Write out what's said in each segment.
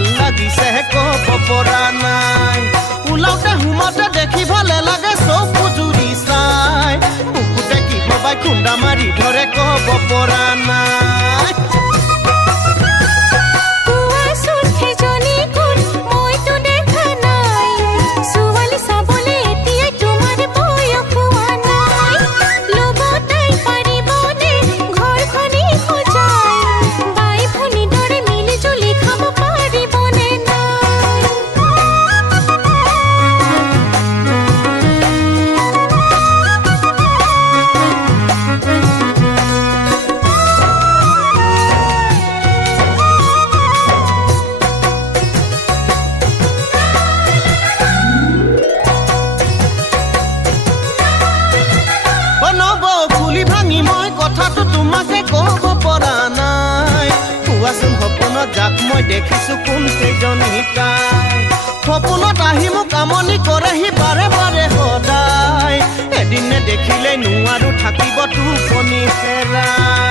ভাল লাগিছে ক'ব পৰা নাই ওলাওতে সোমাওতে দেখি ভালে লাগে চকু জুৰি চাই বুকুতে কি হবাই খুন্দা মাৰি ধৰে ক'ব পৰা নাই কথাটো তোমাকে ক'ব পৰা নাই কোৱাচোন সপোনত যাক মই দেখিছো কোন কেইজনী তাই সপোনত আহি মোক আমনি কৰেহি বাৰে বাৰে সদায় এদিনে দেখিলে নোৱাৰো থাকিব টোপনি হেৰাই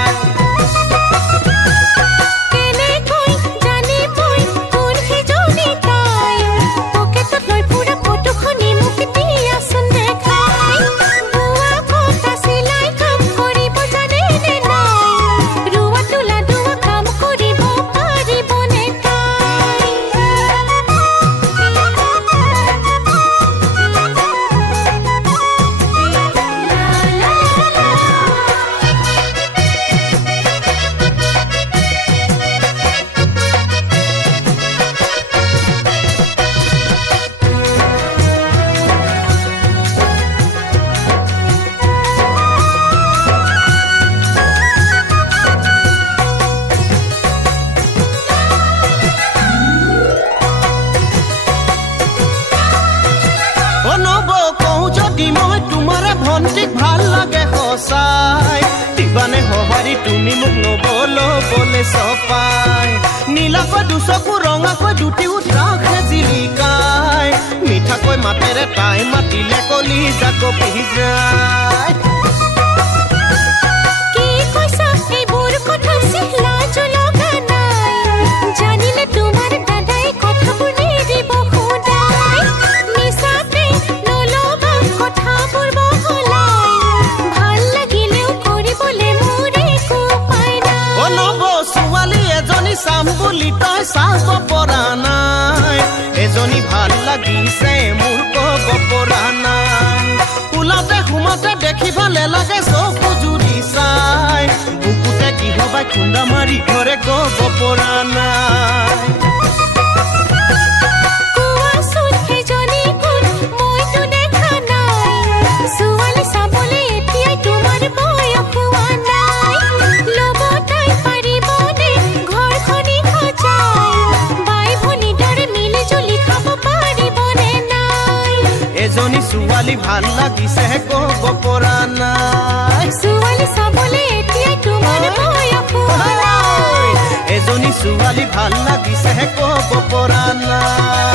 ভণ্টিক ভাল লাগে সঁচাই দিবানে সঁহাৰি তুমি মোক নবলে চপাই নীলাকৈ দুচকু ৰঙাকৈ দুটিও ৰাখে জিলিকাই মিঠাকৈ মাতেৰে তাই মাতিলে কলি যাক পিজাই চাম বুলি তই চাব পৰা নাই এজনী ভাল লাগিছে মোৰ ক'ব পৰা নাই ওলাওতে সোমাওতে দেখি ভালে লাগে চকু জুৰি চাই বুকুতে কি হবাই খুন্দা মাৰি ধৰে ক'ব পৰা নাই এজনী ছোৱালী ভাল লাগিছে ক'ব পৰা নাই ছোৱালী চাবলৈ এতিয়া তোমাৰ বয়স হোৱা নাই এজনী ছোৱালী ভাল লাগিছে ক'ব পৰা নাই